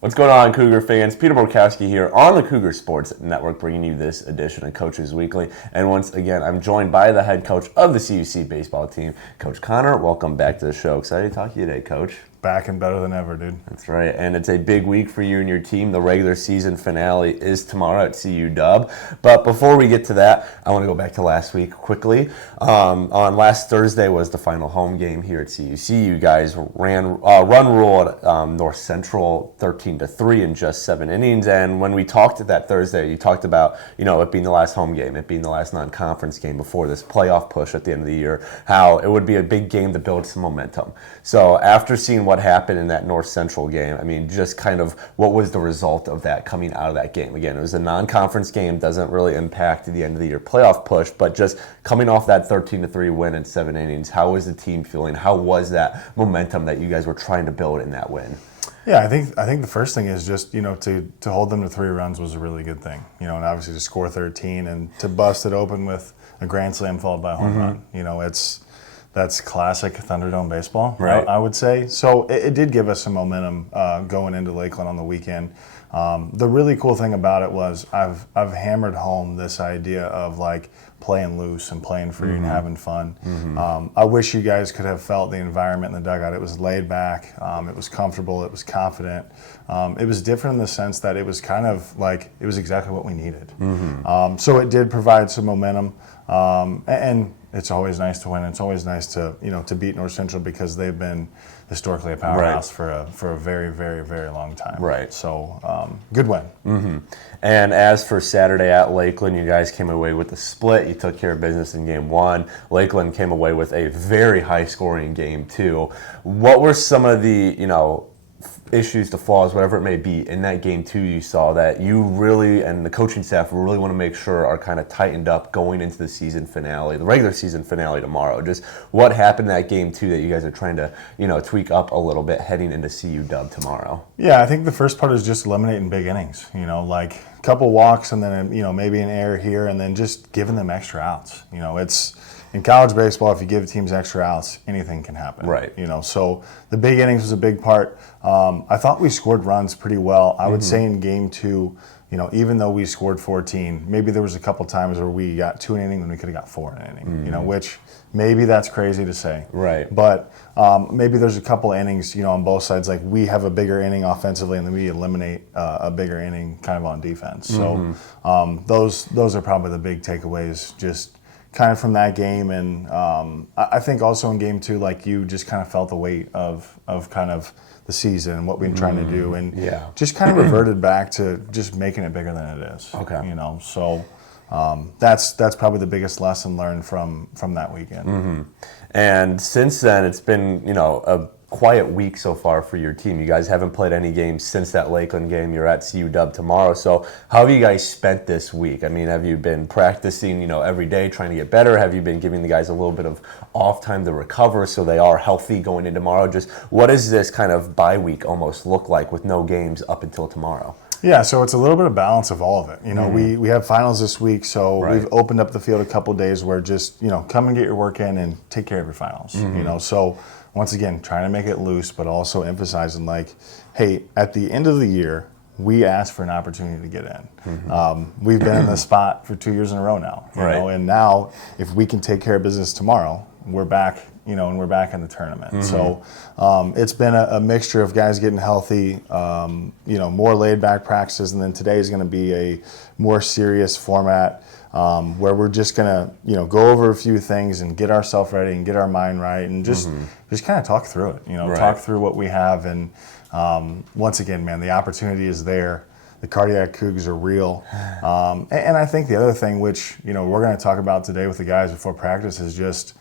What's going on, Cougar fans? Peter Borkowski here on the Cougar Sports Network, bringing you this edition of Coaches Weekly. And once again, I'm joined by the head coach of the CUC baseball team, Coach Conner. Welcome back to the show. Excited to talk to you today, Coach. Back and better than ever, dude. That's right, and it's a big week for you and your team. The regular season finale is tomorrow at CU Dub. But before we get to that, I want to go back to last week quickly. On last Thursday was the final home game here at CUC. You guys run rule at North Central 13-3 in just 7 innings. And when we talked that Thursday, you talked about it being the last home game, it being the last non-conference game before this playoff push at the end of the year. How it would be a big game to build some momentum. So after seeing what happened in that North Central game, I mean, just kind of what was the result of that coming out of that game? Again, it was a non-conference game, doesn't really impact the end of the year playoff push, but just coming off that 13-3 win in 7 innings, how was the team feeling? How was that momentum that you guys were trying to build in that win? Yeah, I think the first thing is just, to hold them to 3 runs was a really good thing. And obviously to score 13 and to bust it open with a grand slam followed by a home run. That's classic Thunderdome baseball, right? I would say. So it did give us some momentum going into Lakeland on the weekend. The really cool thing about it was I've hammered home this idea of playing loose and playing free and having fun. I wish you guys could have felt the environment in the dugout. It was laid back. It was comfortable. It was confident. It was different in the sense that it was kind of it was exactly what we needed. So it did provide some momentum. And it's always nice to win. It's always nice to to beat North Central because they've been historically a powerhouse for a very, very, very long time. Right. So good win. And as for Saturday at Lakeland, you guys came away with the split. You took care of business in game 1. Lakeland came away with a very high-scoring game 2. What were some of the issues, the flaws, whatever it may be, in that game 2 you saw that you really, and the coaching staff really want to make sure are kind of tightened up going into the season finale, the regular season finale tomorrow? Just what happened in that game 2 that you guys are trying to, tweak up a little bit heading into CU Dub tomorrow? Yeah, I think the first part is just eliminating big innings, a couple walks and then, maybe an error here and then just giving them extra outs. It's in college baseball, if you give teams extra outs, anything can happen. Right. So the big innings was a big part. I thought we scored runs pretty well. I would say in game 2, even though we scored 14, maybe there was a couple times where we got 2 an inning when we could have got 4 an inning, which maybe that's crazy to say. Right. But maybe there's a couple innings, on both sides, we have a bigger inning offensively and then we eliminate a bigger inning kind of on defense. So those are probably the big takeaways, just kind of from that game. And I think also in game 2, you just kind of felt the weight of kind of the season and what we've been trying to do, and just kind of reverted back to just making it bigger than it is. Okay. So that's probably the biggest lesson learned from that weekend. And since then, it's been a quiet week so far for your team. You guys haven't played any games since that Lakeland game. You're at CU Dub tomorrow. So how have you guys spent this week? I mean, have you been practicing, every day trying to get better? Have you been giving the guys a little bit of off time to recover so they are healthy going into tomorrow? Just what does this kind of bye week almost look like with no games up until tomorrow? Yeah, so it's a little bit of balance of all of it. We have finals this week, so we've opened up the field a couple of days where just, come and get your work in and take care of your finals. So once again, trying to make it loose, but also emphasizing hey, at the end of the year, we asked for an opportunity to get in. We've been in this spot for 2 years in a row now, and now if we can take care of business tomorrow, we're back, and we're back in the tournament. So it's been a mixture of guys getting healthy, more laid back practices, and then today is going to be a more serious format where we're just going to, go over a few things and get ourselves ready and get our mind right and just kind of talk through it, talk through what we have. And once again, man, the opportunity is there. The cardiac cougs are real. And I think the other thing, which, we're going to talk about today with the guys before practice, is just,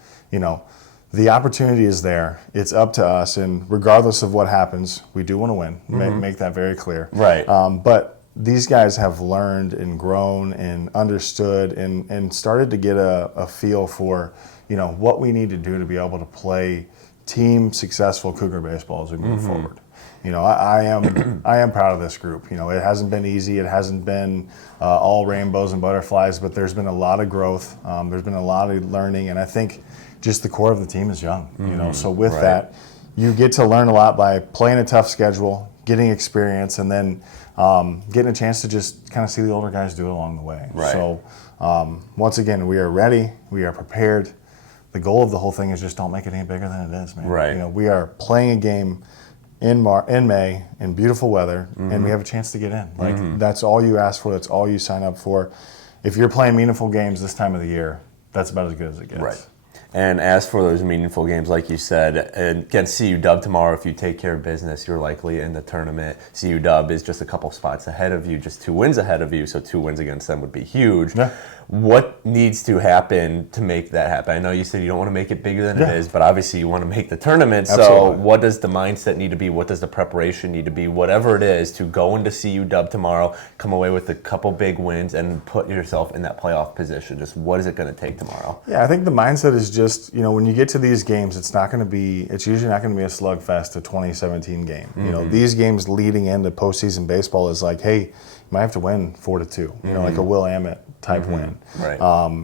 the opportunity is there. It's up to us. And regardless of what happens, we do want to win. Make that very clear. Right. But these guys have learned and grown and understood and started to get a feel for, what we need to do to be able to play team successful Cougar baseball as we move forward. I am proud of this group. It hasn't been easy. It hasn't been all rainbows and butterflies, but there's been a lot of growth. There's been a lot of learning, and I think just the core of the team is young. So with that, you get to learn a lot by playing a tough schedule, getting experience, and then getting a chance to just kind of see the older guys do it along the way. Right. So once again, we are ready. We are prepared. The goal of the whole thing is just don't make it any bigger than it is, man. Right. You know, we are playing a game in May in beautiful weather, and we have a chance to get in. Like that's all you ask for. That's all you sign up for. If you're playing meaningful games this time of the year, that's about as good as it gets. Right. And as for those meaningful games, like you said, against CU Dub tomorrow, if you take care of business, you're likely in the tournament. CU Dub is just a couple spots ahead of you, just 2 wins ahead of you, so 2 wins against them would be huge. Yeah. What needs to happen to make that happen? I know you said you don't want to make it bigger than it is, but obviously you want to make the tournament. Absolutely. So what does the mindset need to be? What does the preparation need to be? Whatever it is to go into CU Dub tomorrow, come away with a couple big wins, and put yourself in that playoff position. Just what is it going to take tomorrow? Yeah, I think the mindset is just, you know, when you get to these games, it's usually not going to be a slugfest, a 2017 game. You know, these games leading into postseason baseball is like, hey, you might have to win 4-2. You know, like a Will Ammett type win. Right.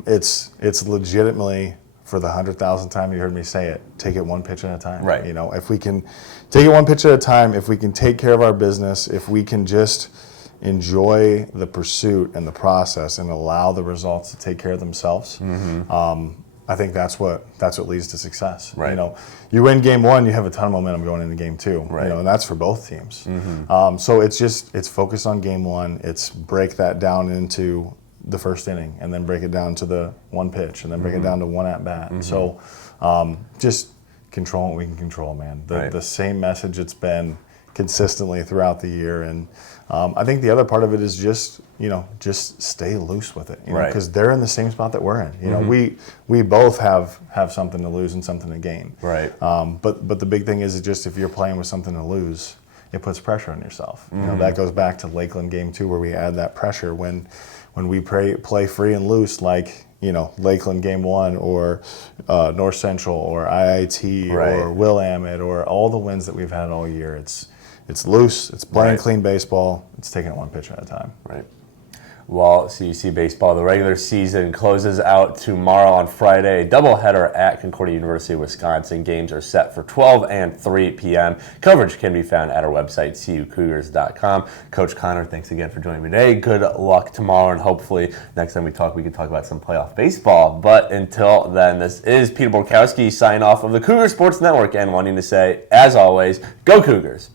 It's legitimately, for the 100,000th time you heard me say it, take it one pitch at a time. Right. You know, if we can take it one pitch at a time, if we can take care of our business, if we can just enjoy the pursuit and the process and allow the results to take care of themselves, I think that's what leads to success. Right. You know, you win game 1, you have a ton of momentum going into game 2. Right. You know, and that's for both teams. So it's focused on game 1. It's break that down into the first inning, and then break it down to the one pitch, and then break it down to one at bat. So just control what we can control, man. The same message it's been consistently throughout the year, and I think the other part of it is just stay loose with it, because they're in the same spot that we're in. You know, we both have something to lose and something to gain. Right. But the big thing is just if you're playing with something to lose, it puts pressure on yourself. You know, that goes back to Lakeland game 2 where we add that pressure when we play free and loose, like, you know, Lakeland game 1 or North Central or IIT or Will Ammett or all the wins that we've had all year. It's loose, it's playing clean baseball, it's taking it one pitch at a time. Right. Well, CUC Baseball, the regular season closes out tomorrow on Friday. Doubleheader at Concordia University Wisconsin. Games are set for 12 and 3 p.m. Coverage can be found at our website, cucougars.com. Coach Conner, thanks again for joining me today. Good luck tomorrow, and hopefully next time we can talk about some playoff baseball. But until then, this is Peter Borkowski signing off of the Cougar Sports Network and wanting to say, as always, go Cougars.